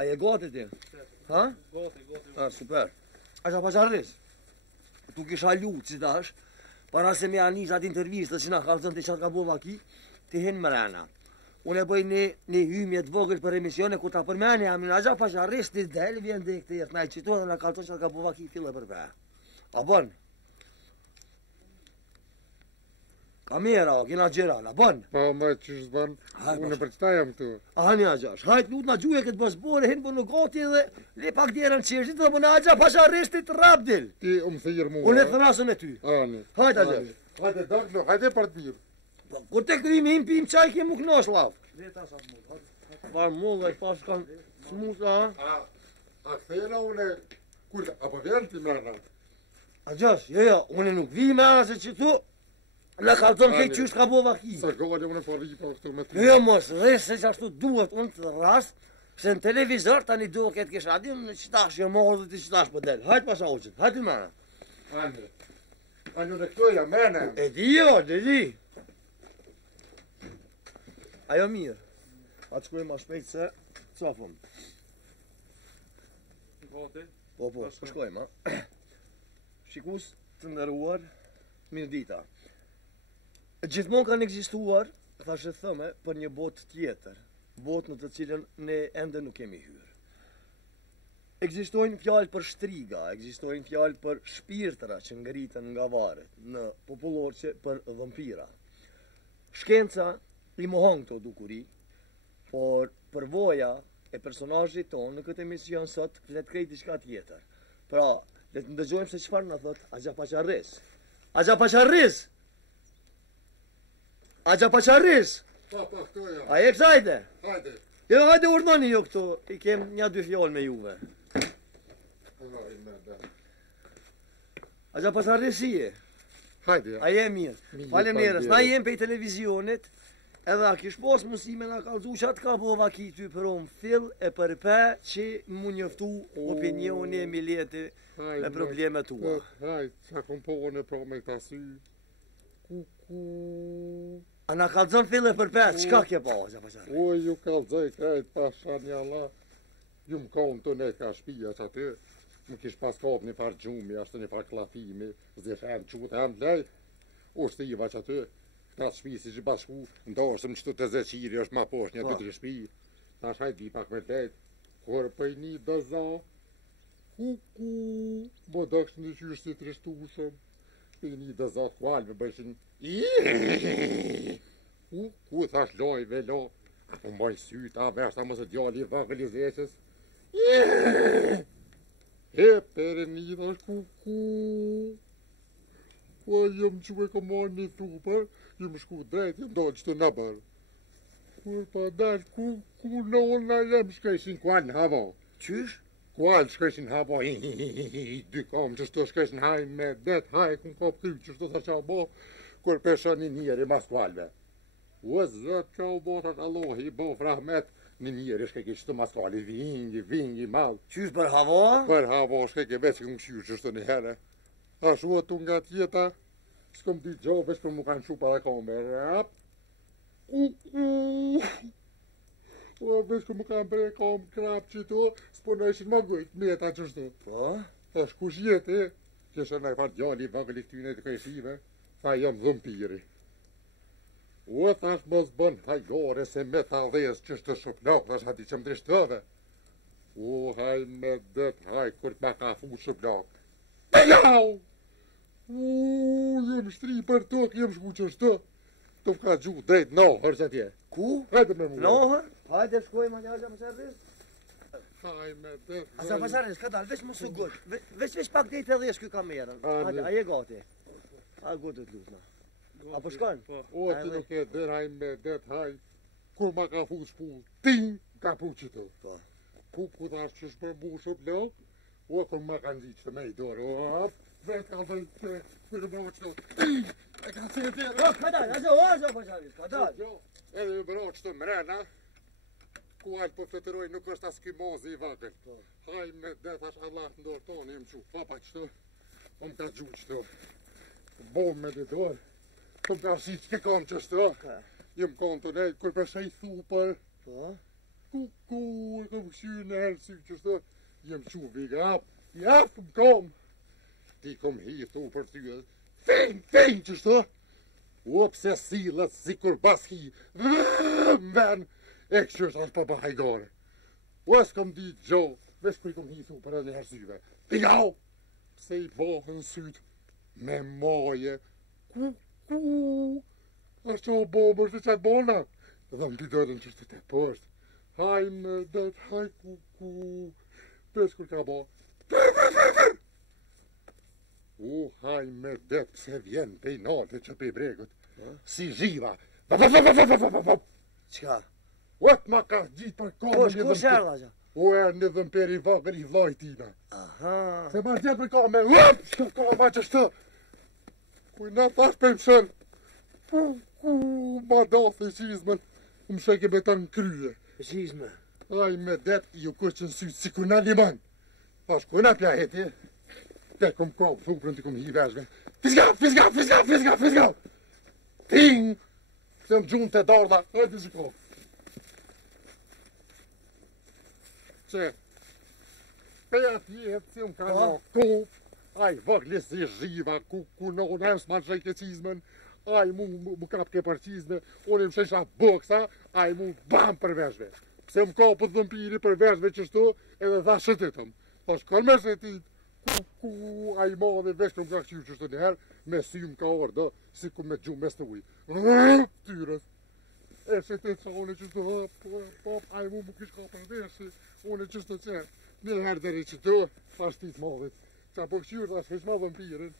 A je gati ti? Ha? Gati. A, super. A qa pasharris? Tu kisha lutë, si tash, para se me anis atë intervjistët që na kalëzën të qatë ka bo vaki, ti hinë mërena. Unë e bëj një hymje të vogël për emisione, ku ta përmeni amin, a qa pasharris të del, vjen dhe këtë jetë, na i qitohet dhe na kalëzën që ka bo vaki fillë për pe. A bon? Kamera, kina gjeral, a bon? Pa, ma që shëzban, unë për qëta jam këtu. A hani a gjash, hajt lut na gjuje këtë bësbore, hinë për në gati dhe le pak djerën qeshtit dhe për në a gja pasharristit rabdil. Ti më thirë mua. Unë e thërasën e ty. Ani. Hajt a gjash. Hajde daklo, hajde për të birë. Kur te krymi im pim qaj ke mu knosh lav. Leta sa mull. Var mull dhe pas kanë smuta, ha? A këthejna une, kur, apo vjen ti mrena? A gjash, jo, unë nuk vi me ana se që tu, në kalëton kej qysht ka bo vaki. Sa gale unë po ripa këtu me ty. Jo mos, rrisë se që ashtu duhet unë të rast, se në televizor tani duhet këtë kisha adim në qitash, jo mohë dhe të qitash për del. Hajt pasha uqin, hajt i mena. Ande. Ande në këtoja, mene. E di jo, e di. Ajo mirë. A të shkojmë ma shpejt se, cafëm. Gati. Po, shkojmë, ha. Shikus të ndëruar, mirë dita. Gjithmonë kanë ekzistuar, thashe thëme, për një botë tjetër, botë në të cilën ne ende nuk kemi hyrë. Ekzistojnë fjalë për shtriga, ekzistojnë fjalë për shpirtëra që ngritën nga varet, në popullorqe për dhëmpira. Shkenca i mohon këto dukuri, por përvoja e personazhit tonë në këtë emision sot flet krejt diçka tjetër. Pra, le të ndëgjojmë se çfarë na thot Agja Pasharris. Agja Pasharris! Agja Pasharris! Pa, këtoja. A e kësajte? Hajde. Jo, hajde urdhoni jo këtu, i kem një dy fjallë me juve. Agja Pasharris si je? Hajde. A je mirë? Faleminderit. Na jem pe televizionit, edhe a kish pas mundësi me na kallëzu çat ka bova ki ty për fill e përpe që mu njoftu opinioni e mileti me problemet tua. Hajde, qa kom po në pro me këta sy. Kuku. A na kallëzon fill e përpe, çka ke pa, Agja Pasharris? O, ju kallëzoj krejt pasha një Allah. Ju më konë të ne ka shpia që aty. Më kish pas kap një farë gjumi, ashtë një farë klafimi, zeshen qutë e më lej. O shtiva që aty. Këta shpi si që bashku, ndoshëm që të të zeqiri është ma posh një 2-3 shpi. Ta shaj di pak me lejt. Kërë për një dëza. Kuku. Bo dëksh në qysh si trishtushëm. Për një dëza të kualve bëshin. Kuku thash loj velo. Apo mbaj syta, veshta mësë djali vëgël i zeqës. E për një thash kuku. Po jëm që e ka marrë një thupër, jëm shku drejt, jëm dojnë që të në bërë. Kur pa dalë, ku në unë në jëm shkeshin kual në hava. Qysh? Kual shkeshin hava, dy kam që shto shkeshin haj me det, haj kun ka pëty që shto sa qa bo, kur pesha një njeri mas kualve. O zët qa u bo të Allah, i bo frahmet, një njeri shke ke qëtë mas kuali, vingi, mal. Qysh për hava? Për hava shke ke veç kënë këshyrë që shto një herë. A shua tu nga tjeta, s'kom t'i gjo, veç për mu kanë shu para kambe, rap, kuku, o veç për mu kanë bre kam krap që tu, s'po në ishin ma gujt, mjeta që shtu. Po? A shkush jeti, kështë në i farë djali, vëgël i këtyne të kajshive, tha jam dhëmpiri. O thash mos bën hajgore se me tha dhes që shtë shuplak, thash hati që më drishtëve. O haj me dët, haj kur t'ma ka fu shuplak. Pelau! Jem shtri për tokë, jem shku që shtë. Të më ka gjuhë drejt nohër që tje. Ku? Hajde me mua. Nohër? Hajde shkojmë Agja Pasharris. Haj me dhe. Agja Pasharris, ka dalë, veç mu së gull. Veç pak dejtë edhe shky kamerën. Hajde, a je gati? A gotë të lutna. A po shkojnë? O, ti nuk e dhe, haj me dhe, haj. Kur ma ka fu shpu, ting, ka pu që të. Ku thash që shpër bu shëp lok, o, kur ma ka nëzi që të me i dorë, o, vetë ka dhe të përbohë që të, ting, e ka se të O, ka dalë, Agja Pasharris, ka dalë. Edhe i bëro që të mrena, ku alë po fletëroj nuk është as kimozi i vagën. Haj me dhe, thash Allah të ndorë tonë, jem që, papa që të, o më ka gjuhë që të, bo me dhe dorë, të më ka shi që ke kam që shtë, jem kam të nejtë, kur përshë i thupër, Kuku, e kom këshyrë në herë sy që shtë, jem që vigap, jafë më kom. Ti kom hithu për ty, fejn që shtë, u pse silët si kur baski, ven, e këshyrë ashtë pa bahajgore. U as kom di gjo, vesh për i kom hithu për edhe herë syve. Vigau, pse i bohën sytë, me moje, kuku, ashtë që o bomër që qatë bona, dhe më bidërën që shtë të poshtë. Haj me det, haj kuku, pesh kur ka bo. Haj me det, pse vjen pej natë që pej bregut. Si zhiva. Qka? Ot ma ka gjitë për kamën Ku shërda që? Erë një dhëmperi vagër i vlaj tina. Aha. Se ma gjitë për kamën, shka kama që shtë. Kuj në thash për më shën. Ma dathi qizmën, më sheke me të në krye. Qizme. Aj me det, ju kushtë në sytë, si ku në liman. Pash, ku në pja heti, te kom kopë, thuprën të kom hi veshve. Fiskap! Ting! Se më gjunë të darda, hajtë si kopë. Që, peja tjetë, si më ka në kopë, aj vëgli si zhiva, ku në unë emë s'ma shajke qizmen, aj mu kap ke për qizme, unë im shesha boksa, aj mu bam për veshve. Pse më ka për dhëmpiri për veshve që shtu, edhe dha shëtitëm. Thash, kërë me shëtit, ku, aj madhe vesh për më ka këqyrë që shtu njëherë, me sy më ka orë, si ku me gjumë mes të ujë. Tyrës. E shëtit sa unë që shtu, pop, aj mu më kish ka për veshi, unë që shtu që, njëherë dheri që tu, ashtit madhit. Qa po këqyrë, thash, vesh ma dhëmpirin,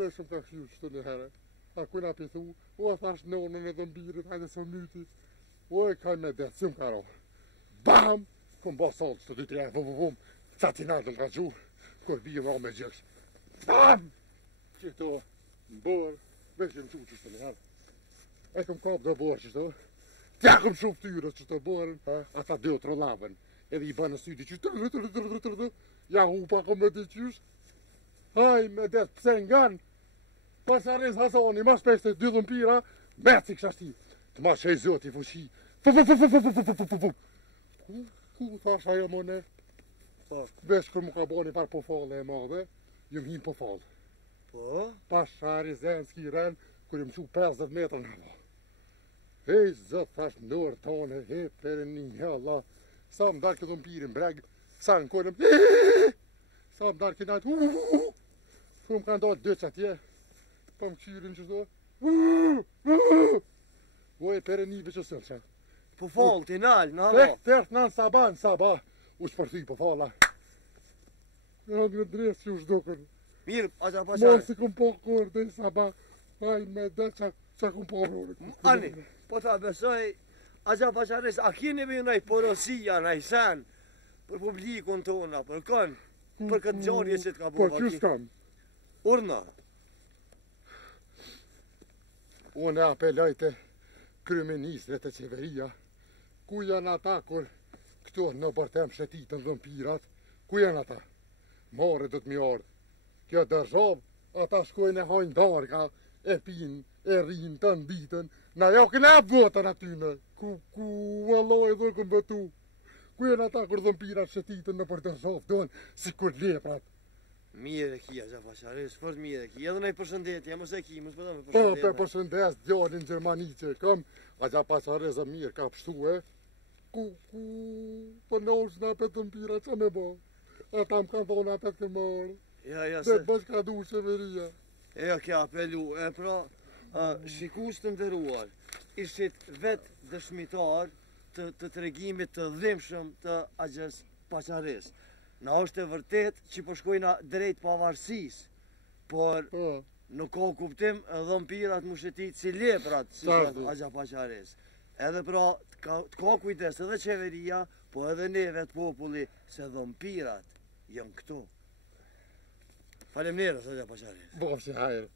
vesh më ka këqyrë që shtu njëherë. A kuna pithu, o thash nonën e dhëmbirit, hajde së myti. O e kaj me detë, si më karo. Bam! Kom ba salë që të 2-3, vum, catinandë më ka gjurë, kur bije ma me gjëksh. Bam! Qëto, më bërë, vesh jem që shtë njërë. E kom kap dhe bërë qëto. Tja kom shumë tyrës që të bërën, ata 2 trollabën. Edhe i banë në syti që ja hupa kom me t'i qysh. Haj me detë, pse nganë. Pasharis Hasani, ma shpeshte 2 dhëmpira, me si kësha shti. Të ma shej zoti fushi. Ku thash ajo mone? Vesh kër mu ka bo një par po falë e madhe, ju m'hin po falë. Po? Pasharis Zenski ren, kër ju m'qu 50 metrë në hava. Hej, zët, thash nërë tane, he, për një Allah. Sa më darë këtë dhëmpirin breg, sa në kojnëm, sa më darë këtë najtë, ku më kanë dalë 2 qatje. Po më qyrin që shdo. Voj e pere nive që sëllë që. Po falë, ti nalë, në hava. Tërth në sabah. U shpërthy po fala. Në në dresë që u shdokën. Mirë, aqa pa Mërë si kom po kërë dhe sabah. Aj me dhe që kom po vrore. Ani, po ta besoj, aqa pa qares, a kini me nëj porosia, nëj sen, për publikun tona, për kënë, për këtë gjarje që t'ka Po që s'kam? Urna. Unë apeloj të kryeministrit e qeveria, ku janë ata kur këto në bërtem shëtitën dhëmpirat, ku janë ata? Mare do të mi ardhë. Kjo dërzov, ata shkojnë e hajnë darka, e pinë, e rinë të nditën, na jo kënë e votën atyne, ku vëlloj dhe këmë bëtu. Ku janë ata kur dhëmpirat shëtitën në për dërzov, donë si kur leprat. Mirë e kia, Gja Pashares, fort mirë e kia. Edhe nëj përshëndetje, mëse ki, mësë përdo me Po, përshëndetje. për përshëndes djallin Gjermani që këm, a Gja Pashares e mirë ka pështu Ku, për në ushë në apet të mpira, që me bo? Ata më kanë thonë apet të morë. Ja, Dhe bësh ka du qeveria. Ja, kja apelu, e pra, shikus të ndëruar, ishit vetë dëshmitar të tregimit të dhimshëm të Agjes Pashares. Na është e vërtet që po shkojna drejt pavarësis, por nuk ka kuptim dhëmpirat mu shëtit si leprat, si thot Agja Pashares. Edhe pra, të ka kujdes edhe qeveria, po edhe neve të populli, se dhëmpirat janë këto. Faleminderit, Agja Pashares. Bofshi hajrë.